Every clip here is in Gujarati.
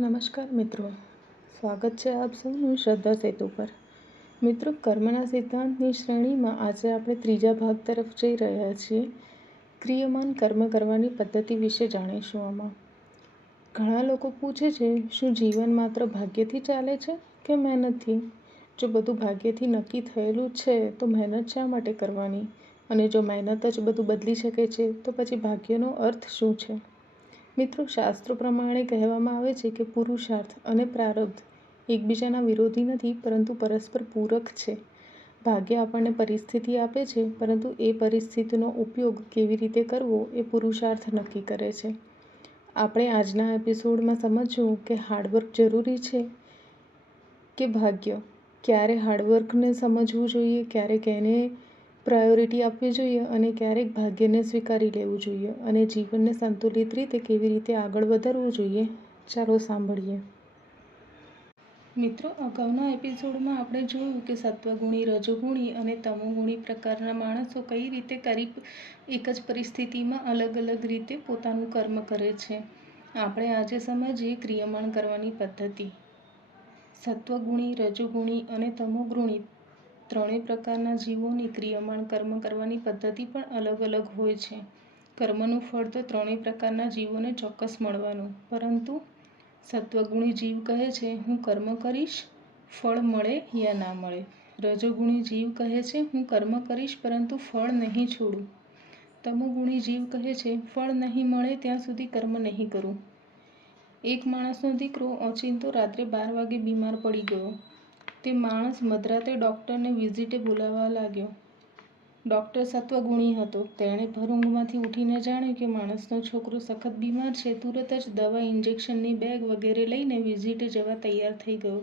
નમસ્કાર મિત્રો. સ્વાગત છે આપ સૌનું શ્રદ્ધા સેતુ પર. મિત્રો, કર્મના સિદ્ધાંતની શ્રેણીમાં આજે આપણે ત્રીજા ભાગ તરફ જઈ રહ્યા છીએ. ક્રિયમાન કર્મ કરવાની પદ્ધતિ વિશે જાણીશું આમાં. ઘણા લોકો પૂછે છે, શું જીવન માત્ર ભાગ્યથી ચાલે છે કે મહેનતથી? જો બધું ભાગ્યથી નક્કી થયેલું છે, તો મહેનત શા માટે કરવાની? અને જો મહેનત જ બધું બદલી શકે છે, તો પછી ભાગ્યનો અર્થ શું છે? મિત્રો, શાસ્ત્રો પ્રમાણે કહેવામાં આવે છે કે પુરુષાર્થ અને પ્રારબ્ધ એકબીજાના વિરોધી નથી, પરંતુ પરસ્પર પૂરક છે. ભાગ્ય આપણને પરિસ્થિતિ આપે છે, પરંતુ એ પરિસ્થિતિનો ઉપયોગ કેવી રીતે કરવો એ પુરુષાર્થ નક્કી કરે છે. આપણે આજના એપિસોડમાં સમજવું કે હાર્ડવર્ક જરૂરી છે કે ભાગ્ય. ક્યારે હાર્ડવર્કને સમજવું જોઈએ ક્યારેક એને પ્રાયોરિટી આપવી જોઈએ અને ક્યારેક ભાગ્યને સ્વીકારી લેવું જોઈએ અને જીવનને સંતુલિત રીતે કેવી રીતે આગળ વધારવું જોઈએ, ચાલો સાંભળીએ. મિત્રો, અગાઉના એપિસોડમાં આપણે જોયું કે સત્વગુણી, રજોગુણી અને તમોગુણી પ્રકારના માણસો કઈ રીતે કરી એક જ પરિસ્થિતિમાં અલગ અલગ રીતે પોતાનું કર્મ કરે છે. આપણે આજે સમજીએ ક્રિયમાણ કરવાની પદ્ધતિ. સત્વગુણી, રજોગુણી અને તમોગુણી ત્રણેય પ્રકારના જીવોની ક્રિયમાણ કર્મ કરવાની પદ્ધતિ પણ અલગ અલગ હોય છે. કર્મનું ફળ તો ત્રણેય પ્રકારના જીવોને ચોક્કસ મળવાનું. પરંતુ સત્વગુણી જીવ કહે છે, હું કર્મ કરીશ, ફળ મળે યા ના મળે. રજોગુણી જીવ કહે છે, હું કર્મ કરીશ, પરંતુ ફળ નહીં છોડું. તમોગુણી જીવ કહે છે, ફળ નહીં મળે, ત્યાં સુધી કર્મ નહીં કરું. એક માણસનો દીકરો ઓચિંતો રાત્રે બાર વાગે બીમાર પડી ગયો. તે માણસ મધરાતે ડૉક્ટરને વિઝિટે બોલાવવા લાગ્યો. ડૉક્ટર સત્વગુણી હતો. તેણે ભરૂંગમાંથી ઊઠીને જાણ્યું કે માણસનો છોકરો સખત બીમાર છે. તુરત જ દવા ઇન્જેક્શનની બેગ વગેરે લઈને વિઝિટે જવા તૈયાર થઈ ગયો.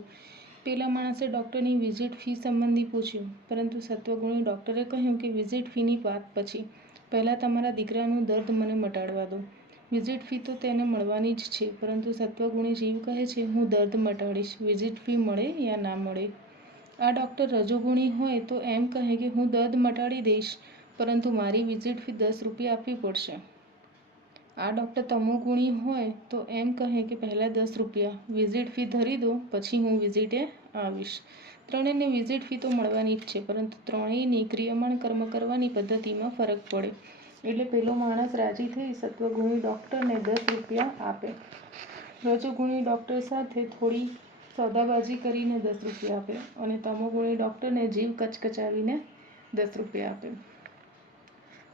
પેલા માણસે ડૉક્ટરની વિઝિટ ફી સંબંધી પૂછ્યું, પરંતુ સત્વગુણી ડૉક્ટરે કહ્યું કે વિઝિટ ફીની વાત પછી, પહેલાં તમારા દીકરાનું દર્દ મને મટાડવા દો. વિઝિટ ફી તો તેને મળવાની જ છે, પરંતુ સત્વગુણી જીવ કહે છે, હું દર્દ મટાડીશ વિઝિટ ફી મળે યા ના મળે આ ડૉક્ટર રજોગુણી હોય તો એમ કહે કે, હું દર્દ મટાડી દઈશ, પરંતુ મારી વિઝિટ ફી દસ રૂપિયા આપવી પડશે આ ડૉક્ટર તમોગુણી હોય તો એમ કહે કે, પહેલાં દસ રૂપિયા વિઝિટ ફી ધરી દો, પછી હું વિઝિટે આવીશ ત્રણેયને વિઝિટ ફી તો મળવાની જ છે, પરંતુ ત્રણેયની ક્રિયમાણ કર્મ કરવાની પદ્ધતિમાં ફરક પડે. એટલે પેલો માણસ રાજી થઈ સત્વગુણી ડૉક્ટરને દસ રૂપિયા આપે. રજોગુણી ડૉક્ટર સાથે થોડી સોદાબાજી કરીને દસ રૂપિયા આપે અને તમોગુણી ડૉક્ટરને જીવ કચકચાવીને દસ રૂપિયા આપે.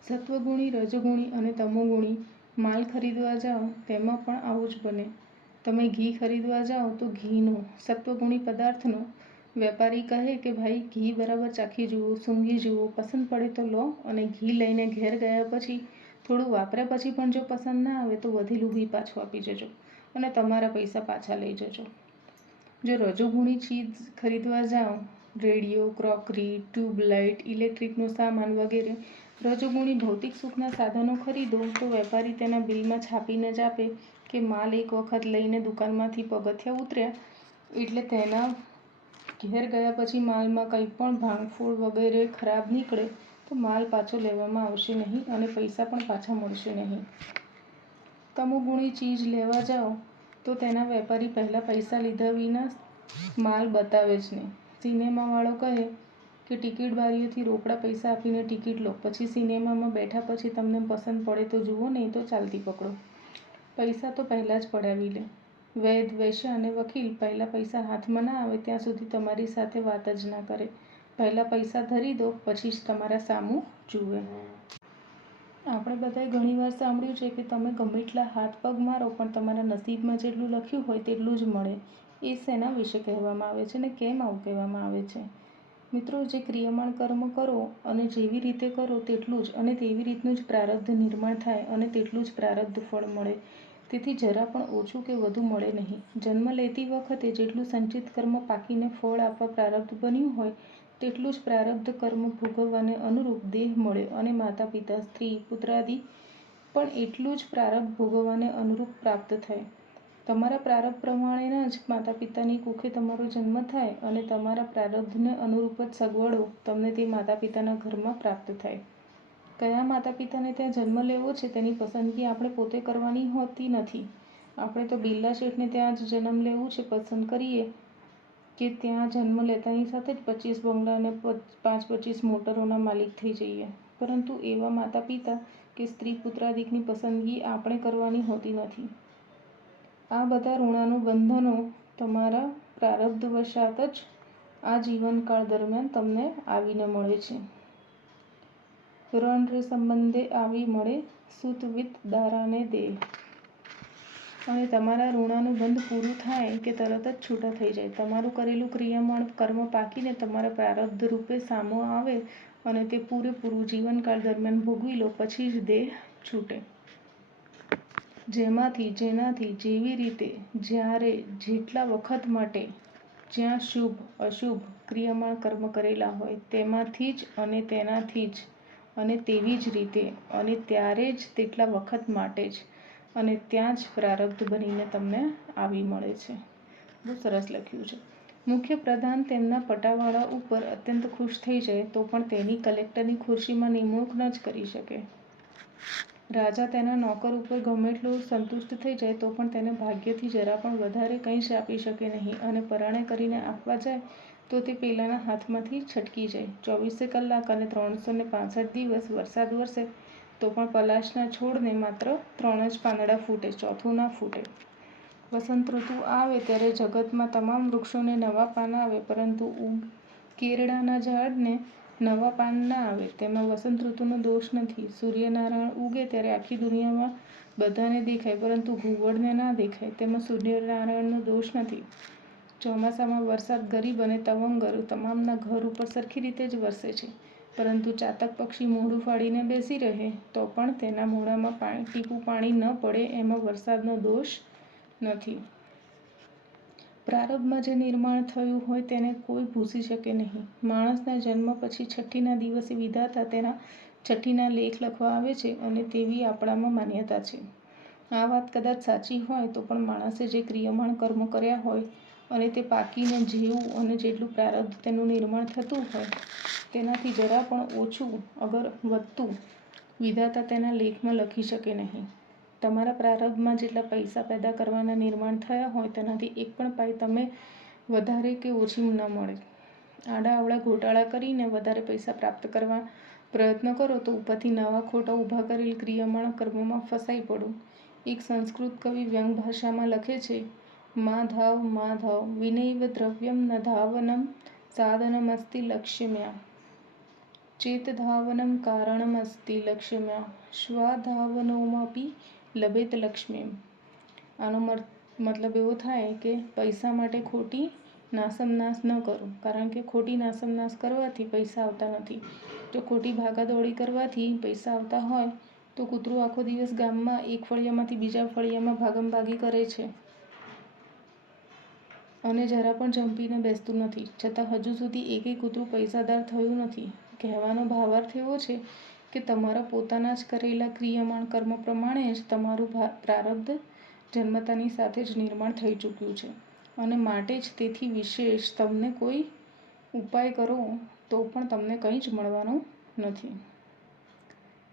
સત્વગુણી, રજોગુણી અને તમોગુણી માલ ખરીદવા જાઓ તેમાં પણ આવું જ બને. તમે ઘી ખરીદવા જાઓ તો ઘીનો, સત્વગુણી પદાર્થનો વેપારી કહે કે, ભાઈ, ઘી બરાબર ચાખી જુઓ, સૂંઘી જુઓ, પસંદ પડે તો લો અને ઘી લઈને ઘેર ગયા પછી, થોડું વાપર્યા પછી પણ જો પસંદ ના આવે તો વધેલું ઘી પાછું આપી જજો અને તમારા પૈસા પાછા લઈ જજો. જો રજોગુણી ચીજ ખરીદવા જાઓ, રેડિયો, ક્રોકરી, ટ્યુબલાઇટ ઇલેક્ટ્રિકનો સામાન વગેરે, રજોગુણી ભૌતિક સુખના સાધનો ખરીદો તો વેપારી તેના બિલમાં છાપીને જ આપે કે, માલ એક વખત લઈને દુકાનમાંથી પગથિયા ઉતર્યા, એટલે તેના ઘેર ગયા પછી માલમાં કંઈ પણ ભાંગફોડ વગેરે ખરાબ નીકળે તો માલ પાછો લેવામાં આવશે નહીં અને પૈસા પણ પાછા મળશે નહીં. તમોગુણી ચીજ લેવા જાઓ તો તેના વેપારી પહેલાં પૈસા લીધા વિના માલ બતાવે જ નહીં. સિનેમાવાળો કહે કે ટિકિટ બારીઓથી રોકડા પૈસા આપીને ટિકિટ લો, પછી સિનેમામાં બેઠા પછી તમને પસંદ પડે તો જુઓ નહીં તો ચાલતી પકડો. પૈસા તો પહેલાં જ પડાવી લે. વૈદ, વૈશ્ય અને વકીલ પહેલાં પૈસા હાથમાં ના આવે ત્યાં સુધી તમારી સાથે વાત જ ના કરે. પહેલાં પૈસા ધરી દો, પછી જ તમારા સામું જુએ. આપણે બધાએ ઘણીવાર સાંભળ્યું છે કે તમે ગમે એટલા હાથ પગ મારો, પણ તમારા નસીબમાં જેટલું લખ્યું હોય તેટલું જ મળે. એ શેના વિશે કહેવામાં આવે છે અને કેમ આવું કહેવામાં આવે છે? મિત્રો, જે ક્રિયમાણ કર્મ કરો અને જેવી રીતે કરો તેટલું જ અને તેવી રીતનું જ પ્રારબ્ધ નિર્માણ થાય અને તેટલું જ પ્રારબ્ધ ફળ મળે. તેથી જરા પણ ઓછું કે વધુ મળે નહીં. જન્મ લેતી વખતે જેટલું સંચિત કર્મ પાકીને ફળ આપવા પ્રારબ્ધ બન્યું હોય, તેટલું જ પ્રારબ્ધ કર્મ ભોગવવાને અનુરૂપ દેહ મળે અને માતા પિતા સ્ત્રી, પુત્રાદિ પણ એટલું જ પ્રારબ્ધ ભોગવવાને અનુરૂપ પ્રાપ્ત થાય. તમારા પ્રારબ્ધ પ્રમાણેના જ માતા પિતાની કુખે તમારો જન્મ થાય અને તમારા પ્રારબ્ધને અનુરૂપ જ સગવડો તમને તે માતા પિતાના ઘરમાં પ્રાપ્ત થાય. કયા માતા પિતાને ત્યાં જન્મ લેવો છે તેની પસંદગી આપણે પોતે કરવાની હોતી નથી. આપણે તો બિરલા શેઠને ત્યાં જ જન્મ લેવું છે પસંદ કરીએ કે ત્યાં જન્મ લેતાની સાથે જ પચીસ બંગલા અને પાંચ પચીસ મોટરોના માલિક થઈ જઈએ. પરંતુ એવા માતા પિતા કે સ્ત્રી પુત્રાદિકની પસંદગી આપણે કરવાની હોતી નથી. આ બધા ઋણાનું બંધનો તમારા પ્રારબ્ધવશાત જ આ જીવનકાળ દરમિયાન તમને આવીને મળે છે. રણ સંબંધે આવી મળે સુતવિત દારાને દે અને તમારા ઋણાનું બંધ પૂરું થાય કે તરત જ છૂટા થઈ જાય. તમારું કરેલું ક્રિયામણ કર્મ પાકીને તમારા પ્રારબ્ધ રૂપે સામો આવે અને તે પૂરેપૂરું જીવનકાળ દરમિયાન ભોગવી લો, પછી જ દેહ છૂટે. જેમાંથી જેનાથી જેવી રીતે જ્યારે જેટલા વખત માટે જ્યાં શુભ, અશુભ ક્રિયામણ કર્મ કરેલા હોય, તેમાંથી જ અને તેનાથી જ અને તેવી જ રીતે, અને ત્યારે જ તેટલા વખત માટે જ, અને ત્યાં જ પ્રારબ્ધ બનીને તમને આવી મળે છે. બહુ સરસ લખ્યું છે. મુખ્ય પ્રધાન તેમના પટાવાળા ઉપર અત્યંત ખુશ થઈ જાય તો પણ તેની કલેક્ટરની ખુરશીમાં નિમણૂક ન જ કરી શકે. રાજા તેના નોકર ઉપર ગમે એટલું સંતુષ્ટ થઈ જાય તો પણ તેને ભાગ્યથી જરા પણ વધારે કંઈ જ આપી શકે નહીં અને પરાણે કરીને આપવા જાય તો તે પેલાના હાથમાંથી છટકી જાય. ચોવીસે કલાક અને ત્રણસો ને પાંસઠ દિવસ વરસાદ વરસે તો પણ પલાશના છોડને માત્ર ત્રણ જ પાંદડા ફૂટે, ચોથું ના ફૂટે. વસંત ઋતુ આવે ત્યારે જગતમાં તમામ વૃક્ષોને નવા પાન આવે, પરંતુ કેરડાના ઝાડને નવા પાન ના આવે. તેમાં વસંત ઋતુનો દોષ નથી. સૂર્યનારાયણ ઉગે ત્યારે આખી દુનિયામાં બધાને દેખાય, પરંતુ ઘુવડને ના દેખાય. તેમાં સૂર્યનારાયણનો દોષ નથી. ચોમાસામાં વરસાદ ગરીબ અને તવંગર તમામના ઘર ઉપર સરખી રીતે જ વરસે છે. પરંતુ ચાતક પક્ષી મોઢું ફાડીને બેસી રહે તો પણ તેના મોઢામાં પાણી ટીપું પાણી ન પડે એમાં વરસાદનો દોષ નથી. પ્રારબ્ધમાં જે નિર્માણ થયું હોય તેને કોઈ ભૂસી શકે નહીં. માણસના જન્મ પછી છઠ્ઠીના દિવસે વિધાતા તેના છઠ્ઠીના લેખ લખવા આવે છે અને તેવી આપણામાં માન્યતા છે. આ વાત કદાચ સાચી હોય તો પણ માણસે જે ક્રિયમાણ કર્મ કર્યા હોય અને તે પાકીને જેવું અને જેટલું પ્રારબ્ધ તેનું નિર્માણ થતું હોય, તેનાથી જરા પણ ઓછું અગર વધતું, વિધાતા તેના લેખમાં લખી શકે નહીં. તમારા પ્રારંભમાં જેટલા પૈસા પેદા કરવાના નિર્માણ થયા હોય, તેનાથી એક પણ પાઈ તમે વધારે કે ઓછી ન મળે. આડા અવળા ગોટાળા કરીને વધારે પૈસા પ્રાપ્ત કરવા પ્રયત્ન કરો તો ઉપરથી નવા ખોટા ઊભા કરેલ ક્રિયામાણ કર્મોમાં ફસાઈ પડો. એક સંસ્કૃત કવિ વ્યંગ ભાષામાં લખે છે માધાવ માધાવ વિનૈવ દ્રવ્યમ ન ધાવનમ સાધનમસ્તિ લક્ષ્યમ્યા ચેતધાવનમ કારણમસ્તિ લક્ષ્યમ્યા સ્વધાવનોમપી લભેત લક્ષ્મી આનો મતલબ એવો થાય કે પૈસા માટે ખોટી નાસમનાશ ન કરો, કારણ કે ખોટી નાસમનાશ કરવાથી પૈસા આવતા નથી. જો ખોટી ભાગાદોડી કરવાથી પૈસા આવતા હોય, તો કૂતરું આખો દિવસ ગામમાં એક ફળિયામાંથી બીજા ફળિયામાં ભાગમ ભાગી કરે છે. અને જરા પણ જંપીને બેસતું નથી. છતાં હજુ સુધી એકેય કૂતરું પૈસાદાર થયું નથી. કહેવાનો ભાવાર્થ એવો છે કે તમારા પોતાના જ કરેલા ક્રિયામાણ કર્મ પ્રમાણે જ તમારું પ્રારબ્ધ જન્મતાની સાથે જ નિર્માણ થઈ ચૂક્યું છે. અને માટે જ તેથી વિશેષ તમને કોઈ ઉપાય કરો તો પણ તમને કંઈ જ મળવાનું નથી.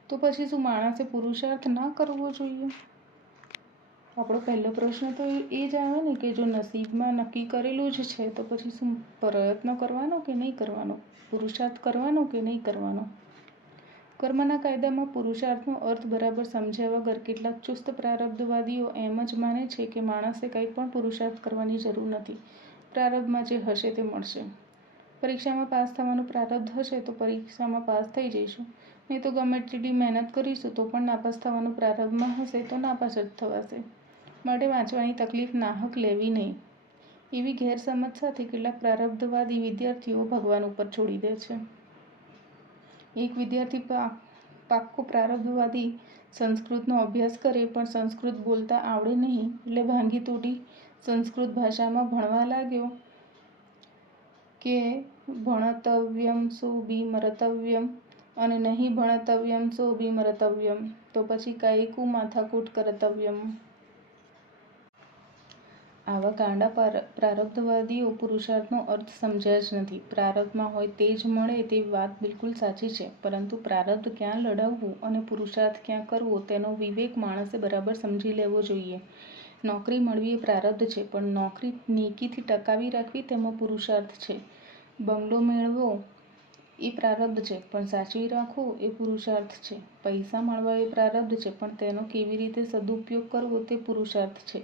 તો પછી શું માણસે પુરુષાર્થ ના કરવો જોઈએ? આપણો પહેલો પ્રશ્ન તો એ જ આવે ને કે જો નસીબમાં નક્કી કરેલું જ છે, તો પછી શું પ્રયત્ન કરવાનો કે નહીં કરવાનો? પુરુષાર્થ કરવાનો કે નહીં કરવાનો? કર્મના કાયદામાં પુરુષાર્થનો અર્થ બરાબર સમજ્યા વગર કેટલાક ચુસ્ત પ્રારબ્ધવાદીઓ એમ જ માને છે કે માણસે કંઈ પણ પુરુષાર્થ કરવાની જરૂર નથી. પ્રારબ્ધમાં જે હશે તે મળશે. પરીક્ષામાં પાસ થવાનું પ્રારબ્ધ હશે તો પરીક્ષામાં પાસ થઈ જઈશું. નહીં તો ગમે તેટલી મહેનત કરીશું તો પણ નાપાસ થવાનું પ્રારબ્ધમાં હશે તો નાપાસ જ થવાશે. માટે વાંચવાની તકલીફ નાહક લેવી નહીં. એવી ગેરસમજ સાથે કેટલાક પ્રારબ્ધવાદી વિદ્યાર્થીઓ ભગવાન ઉપર છોડી દે છે. એક વિદ્યાર્થી પાક્કો પ્રારબ્ધવાદી સંસ્કૃતનો અભ્યાસ કરે પણ સંસ્કૃત બોલતા આવડે નહીં એટલે ભાંગી તૂટી સંસ્કૃત ભાષામાં ભણવા લાગ્યો કે ભણતવ્યમ સો મરતવ્યમ અને નહીં ભણતવ્યમ સો મરતવ્યમ. તો પછી કાયકુ માથાકૂટ કરતવ્યમ. આવા કાંડા પ્રારબ્ધવાદીઓ પુરુષાર્થનો અર્થ સમજ્યા જ નથી. પ્રારબ્ધમાં હોય તે જ મળે તે વાત બિલકુલ સાચી છે. પરંતુ પ્રારબ્ધ ક્યાં લડાવવું અને પુરુષાર્થ ક્યાં કરવો તેનો વિવેક માણસે બરાબર સમજી લેવો જોઈએ. નોકરી મળવી એ પ્રારબ્ધ છે, પણ નોકરી નેકીથી ટકાવી રાખવી તેમાં પુરુષાર્થ છે. બંગલો મેળવો એ પ્રારબ્ધ છે, પણ સાચવી રાખવો એ પુરુષાર્થ છે. પૈસા મળવા એ પ્રારબ્ધ છે, પણ તેનો કેવી રીતે સદુપયોગ કરવો તે પુરુષાર્થ છે.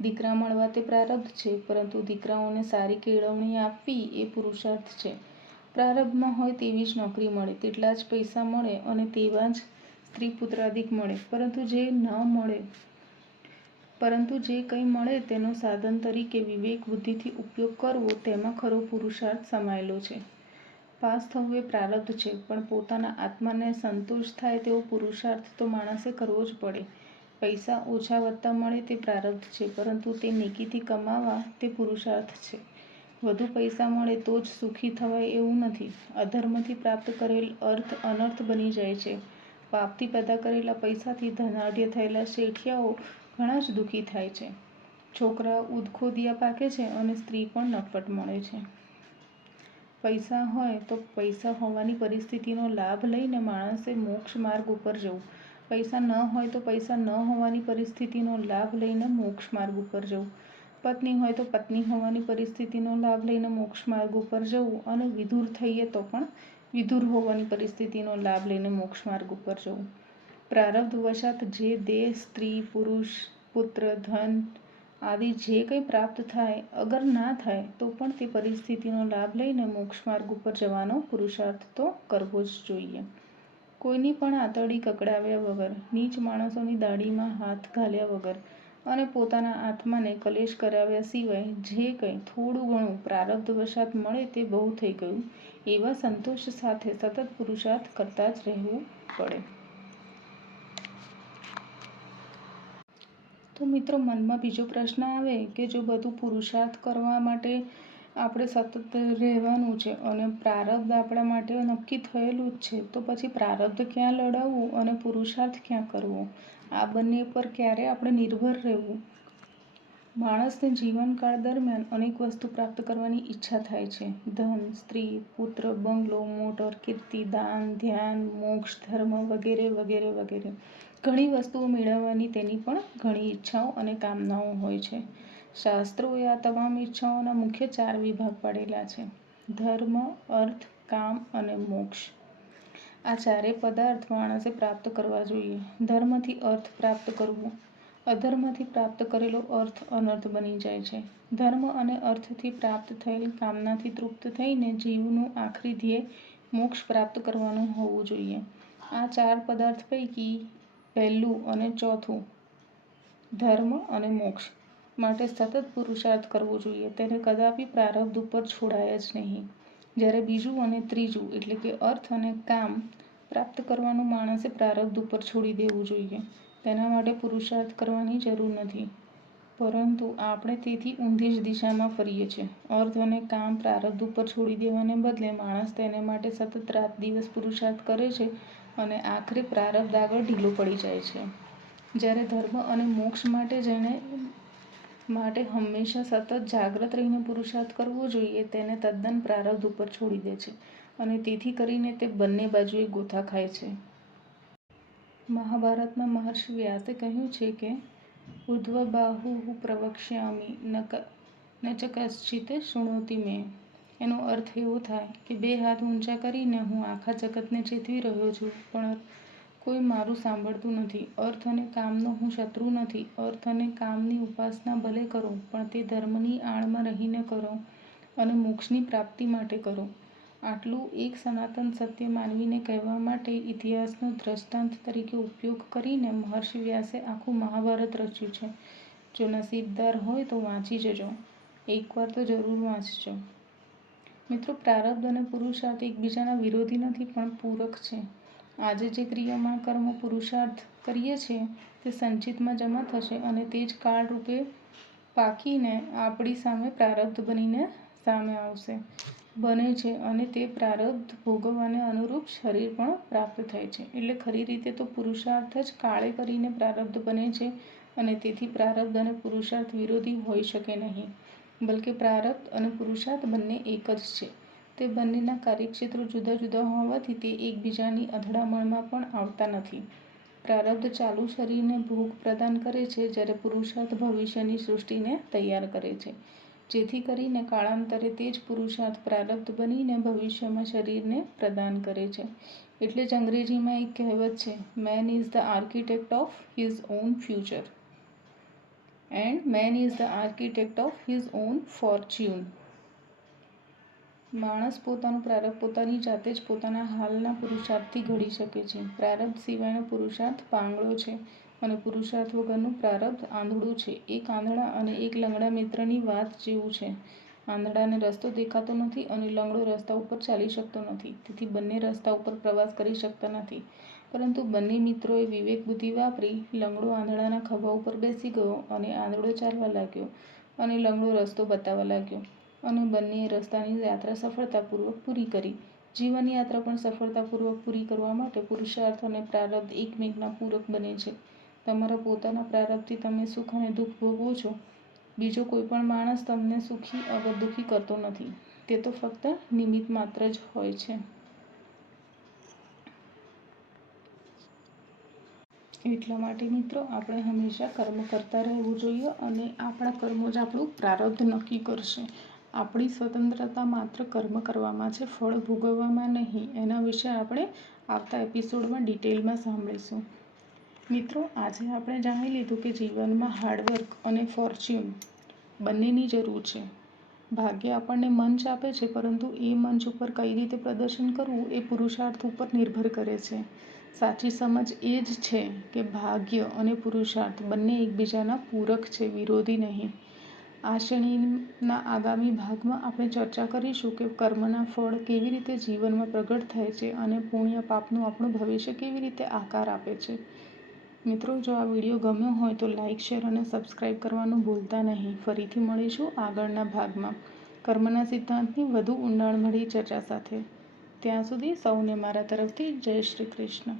દીકરા મળવા તે પ્રારબ્ધ છે, પરંતુ દીકરાઓને સારી કેળવણી આપવી એ પુરુષાર્થ છે. પ્રારબ્ધમાં હોય તેવી જ નોકરી મળે, તેટલા જ પૈસા મળે અને તેવા જ સ્ત્રી પુત્રાદિક મળે. પરંતુ જે ન મળે, પરંતુ જે કંઈ મળે તેનો સાધન તરીકે વિવેક બુદ્ધિથી ઉપયોગ કરવો તેમાં ખરો પુરુષાર્થ સમાયેલો છે. પાસ થવું એ પ્રારબ્ધ છે, પણ પોતાના આત્માને સંતોષ થાય તેવો પુરુષાર્થ તો માણસે કરવો જ પડે. પૈસા ઓછા વધતા મળે તે પ્રારબ્ધ છે, પરંતુ તે નેકીથી કમાવા તે પુરુષાર્થ છે. વધુ પૈસા મળે તો જ સુખી થવાય એવું નથી. અધર્મથી પ્રાપ્ત કરેલ અર્થ અનર્થ બની જાય છે. પાપથી પેદા કરેલા પૈસાથી ધનાઢ્ય થયેલા શેઠિયાઓ ઘણા જ દુઃખી થાય છે. છોકરા ઉદખોદિયા પાકે છે અને સ્ત્રી પણ નફટ મળે છે. પૈસા હોય તો પૈસા હોવાની પરિસ્થિતિનો લાભ લઈને માણસે મોક્ષ માર્ગ ઉપર જવું. પૈસા ન હોય તો પૈસા ન હોવાની પરિસ્થિતિનો લાભ લઈને મોક્ષ માર્ગ ઉપર જવું. પત્ની હોય તો પત્ની હોવાની પરિસ્થિતિનો લાભ લઈને મોક્ષ માર્ગ ઉપર જવું અને વિધુર થઈએ તો પણ વિધુર હોવાની પરિસ્થિતિનો લાભ લઈને મોક્ષ માર્ગ ઉપર જવું. પ્રારબ્ધ વશાત જે દેહ, સ્ત્રી, પુરુષ, પુત્ર, ધન આદિ જે કંઈ પ્રાપ્ત થાય, અગર ના થાય, તો પણ તે પરિસ્થિતિનો લાભ લઈને મોક્ષ માર્ગ ઉપર જવાનો પુરુષાર્થ તો કરવો જ જોઈએ. કોઈની પણ આતરડી કકડાવ્યા વગર, નીચ માણસોની દાઢીમાં હાથ ઘાલ્યા વગર અને પોતાના આત્માને કલેશ કરાવ્યા સિવાય જે કંઈ થોડું ઘણું પ્રારબ્ધ વશાત મળે તે બહુ થઈ ગયું, એવા સંતોષ સાથે સતત પુરુષાર્થ કરતા જ રહેવું પડે. તો મિત્રો, મનમાં બીજો પ્રશ્ન આવે કે જો બધું પુરુષાર્થ કરવા માટે આપણે સતત રહેવાનું છે અને પ્રારબ્ધ આપણા માટે નક્કી થયેલું જ છે, તો પછી પ્રારબ્ધ ક્યાં લડાવવું અને પુરુષાર્થ ક્યાં કરવો? આ બંને પર ક્યારે આપણે નિર્ભર રહેવું? માણસને જીવનકાળ દરમિયાન અનેક વસ્તુ પ્રાપ્ત કરવાની ઈચ્છા થાય છે. ધન, સ્ત્રી, પુત્ર, બંગલો, મોટર, કીર્તિ, દાન, ધ્યાન, મોક્ષ, ધર્મ વગેરે વગેરે વગેરે. ઘણી વસ્તુઓ મેળવવાની તેની પણ ઘણી ઈચ્છાઓ અને કામનાઓ હોય છે. શાસ્ત્રોએ આ તમામ ઈચ્છાઓના મુખ્ય ચાર વિભાગ પાડેલા છે. ધર્મ, અર્થ, કામ અને મોક્ષ. આ ચારેય પદાર્થ માણસે પ્રાપ્ત કરવા જોઈએ. ધર્મથી અર્થ પ્રાપ્ત કરવો. અધર્મથી પ્રાપ્ત કરેલો અર્થ અનર્થ બની જાય છે. ધર્મ અને અર્થથી પ્રાપ્ત થયેલ કામનાથી તૃપ્ત થઈને જીવનું આખરી ધ્યેય મોક્ષ પ્રાપ્ત કરવાનું હોવું જોઈએ. આ ચાર પદાર્થ પૈકી પહેલું અને ચોથું ધર્મ અને મોક્ષ. માટે સતત પુરુષાર્થ કરવો જોઈએ. તેને કદાપી પ્રારબ્ધ ઉપર છોડાય જ નહીં. જ્યારે બીજું અને ત્રીજું, એટલે કે અર્થ અને કામ, પ્રાપ્ત કરવાનું માણસે પ્રારબ્ધ ઉપર છોડી દેવું જોઈએ. તેના માટે પુરુષાર્થ કરવાની જરૂર નથી. પરંતુ આપણે તેથી ઊંધી જ દિશામાં ફરીએ છીએ. અર્થ અને કામ પ્રારબ્ધ ઉપર છોડી દેવાને બદલે માણસ તેને માટે સતત રાત દિવસ પુરુષાર્થ કરે છે અને આખરે પ્રારબ્ધ આગળ ઢીલો પડી જાય છે. જ્યારે ધર્મ અને મોક્ષ માટે જેણે માટે હંમેશા સતત જાગ્રત રહીને પુરુષાર્થ કરવો જોઈએ, તેને તદ્દન પ્રારબ્ધ ઉપર છોડી દે છે અને તેથી કરીને તે બંને બાજુએ ગોથા ખાય છે. મહાભારતમાં મહર્ષિ વ્યાસે કહ્યું છે કે ઉધ્વ બાહુ પ્રવક્ષ્યામી ન કશ્ચિત શૃણોતી મેં. એનો અર્થ એવો થાય કે બે હાથ ઊંચા કરીને હું આખા જગતને ચેતવી રહ્યો છું, પણ કોઈ મારું સાંભળતું નથી. અર્થ અને કામનો હું શત્રુ નથી. અર્થ અને કામની ઉપાસના ભલે કરો, પણ તે ધર્મની આળમાં રહીને કરો અને મોક્ષની પ્રાપ્તિ માટે કરો. આટલું એક સનાતન સત્ય માનવીને કહેવા માટે ઇતિહાસનો દ્રષ્ટાંત તરીકે ઉપયોગ કરીને મહર્ષિ વ્યાસે આખું મહાભારત રચ્યું છે. જો નસીબદાર હોય તો વાંચી જજો. એકવાર તો જરૂર વાંચજો. મિત્રો, પ્રારબ્ધ અને પુરુષાર્થ એકબીજાના વિરોધી નથી, પણ પૂરક છે. આજે જે ક્રિયામાં કર્મ પુરુષાર્થ કરીએ છીએ, તે સંચિતમાં જમા થશે અને તે જ કાળરૂપે પાકીને આપણી સામે પ્રારબ્ધ બનીને સામે આવશે. બને છે અને તે પ્રારબ્ધ ભોગવવાને અનુરૂપ શરીર પણ પ્રાપ્ત થાય છે. એટલે ખરી રીતે તો પુરુષાર્થ જ કાળે કરીને પ્રારબ્ધ બને છે અને તેથી પ્રારબ્ધ અને પુરુષાર્થ વિરોધી હોઈ શકે નહીં. બલકે પ્રારબ્ધ અને પુરુષાર્થ બંને એક જ છે. તે બંનેના કાર્યક્ષેત્રો જુદા જુદા હોવાથી તે એકબીજાની અથડામણમાં પણ આવતા નથી. પ્રારબ્ધ ચાલુ શરીરને ભોગ પ્રદાન કરે છે જ્યારે પુરુષાર્થ ભવિષ્યની સૃષ્ટિને તૈયાર કરે છે. જેથી કરીને કાળાંતરે તે જ પુરુષાર્થ પ્રારબ્ધ બનીને ભવિષ્યમાં શરીરને પ્રદાન કરે છે. એટલે જ અંગ્રેજીમાં એક કહેવત છે man is the architect of his own future and man is the architect of his own fortune માણસ પોતાનું પ્રારબ્ધ પોતાની જાતે જ પોતાના હાલના પુરુષાર્થથી ઘડી શકે છે. પ્રારબ્ધ સિવાયનો પુરુષાર્થ પાંગળો છે અને પુરુષાર્થ વગરનું પ્રારબ્ધ આંધળું છે. એક આંધળા અને એક લંગડા મિત્રની વાત જેવું છે. આંધળાને રસ્તો દેખાતો નથી અને લંગડો રસ્તા ઉપર ચાલી શકતો નથી. તેથી બંને રસ્તા ઉપર પ્રવાસ કરી શકતા નથી. પરંતુ બંને મિત્રોએ વિવેક બુદ્ધિ વાપરી લંગડો આંધળાના ખભા ઉપર બેસી ગયો અને આંધળો ચાલવા લાગ્યો અને લંગડો રસ્તો બતાવવા લાગ્યો. અને બંનેએ રસ્તાની યાત્રા સફળતાપૂર્વક પૂરી કરી. જીવન યાત્રા પણ સફળતાપૂર્વક પૂરી કરવા માટે પુરુષાર્થ અને પ્રારબ્ધ એકમેકના પૂરક બને છે. તમારા પોતાના પ્રારબ્ધથી તમે સુખ અને દુઃખ ભોગવો છો. બીજો કોઈ પણ માણસ તમને સુખી અગર દુઃખી કરતો નથી. તે તો ફક્ત નિમિત્ત માત્ર જ હોય છે. એટલા માટે મિત્રો, આપણે હંમેશા કર્મ કરતા રહેવું જોઈએ અને આપણા કર્મો જ આપણું પ્રારબ્ધ નક્કી કરશે. આપણી સ્વતંત્રતા માત્ર કર્મ કરવામાં છે, ફળ ભોગવવામાં નહીં. એના વિશે આપણે આવતા એપિસોડમાં ડિટેલમાં સાંભળીશું. મિત્રો, આજે આપણે જાણી લીધું કે જીવનમાં હાર્ડવર્ક અને ફોર્ચ્યુન બંનેની જરૂર છે. ભાગ્ય આપણને મંચ આપે છે, પરંતુ એ મંચ ઉપર કઈ રીતે પ્રદર્શન કરવું એ પુરુષાર્થ ઉપર નિર્ભર કરે છે. સાચી સમજ એ જ છે કે ભાગ્ય અને પુરુષાર્થ બંને એકબીજાના પૂરક છે, વિરોધી નહીં. આ શ્રેણીના આગામી ભાગમાં આપણે ચર્ચા કરીશું કે કર્મના ફળ કેવી રીતે જીવનમાં પ્રગટ થાય છે અને પુણ્ય પાપનું આપણું ભવિષ્ય કેવી રીતે આકાર આપે છે. મિત્રો, જો આ વીડિયો ગમ્યો હોય તો લાઇક શેર અને સબસ્ક્રાઈબ કરવાનું ભૂલતા નહીં. ફરીથી મળીશું આગળના ભાગમાં. કર્મના સિદ્ધાંતની વધુ ઊંડાણભરી ચર્ચા સાથે. ત્યાં સુધી સૌને મારા તરફથી જય શ્રી કૃષ્ણ.